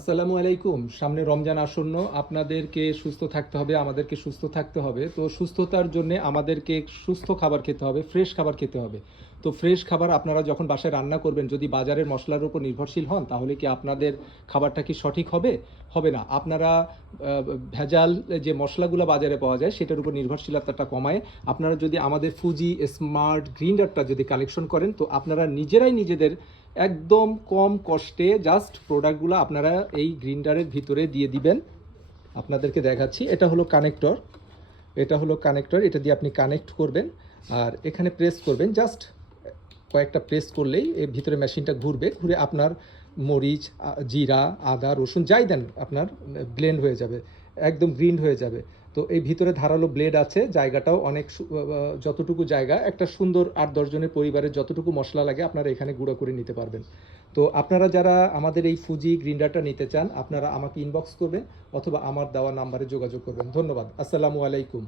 আসসালামু আলাইকুম। সামনে রমজান আসন্ন। আপনাদেরকে সুস্থ থাকতে হবে, আমাদেরকে সুস্থ থাকতে হবে। তো সুস্থতার জন্যে আমাদেরকে সুস্থ খাবার খেতে হবে, ফ্রেশ খাবার খেতে হবে। তো ফ্রেশ খাবার আপনারা যখন বাসায় রান্না করবেন, যদি বাজারের মশলার উপর নির্ভরশীল হন, তাহলে কি আপনাদের খাবারটা কি সঠিক হবে? হবে না। আপনারা ভেজাল যে মশলাগুলো বাজারে পাওয়া যায়, সেটার উপর নির্ভরশীলতাটা কমায় আপনারা যদি আমাদের ফুজি স্মার্ট গ্রিন্ডারটা যদি কালেকশন করেন, তো আপনারা নিজেরাই নিজেদের একদম কম কষ্টে জাস্ট প্রোডাক্টগুলো আপনারা এই গ্রিন্ডারের ভিতরে দিয়ে দিবেন। আপনাদেরকে দেখাচ্ছি, এটা হলো কানেক্টর, এটা দিয়ে আপনি কানেক্ট করবেন আর এখানে প্রেস করবেন। জাস্ট কয়েকটা প্রেস করলেই এর ভিতরে মেশিনটা ঘুরবে, ঘুরে আপনার মরিচ, জিরা, আদা, রসুন যাই দেন আপনার ব্লেন্ড হয়ে যাবে, একদম গ্রিন্ড হয়ে যাবে। তো এই ভিতরে ধারালো ব্লেড আছে, জায়গাটাও অনেক যতটুকু জায়গা একটা সুন্দর ৮-১০ জনের পরিবারের যতটুকু মশলা লাগে আপনারা এখানে গুঁড়ো করে নিতে পারবেন। তো আপনারা যারা আমাদের এই ফুজি গ্রিন্ডারটা নিতে চান, আপনারা আমাকে ইনবক্স করবেন অথবা আমার দেওয়া নাম্বারে যোগাযোগ করবেন। ধন্যবাদ। আসসালামু আলাইকুম।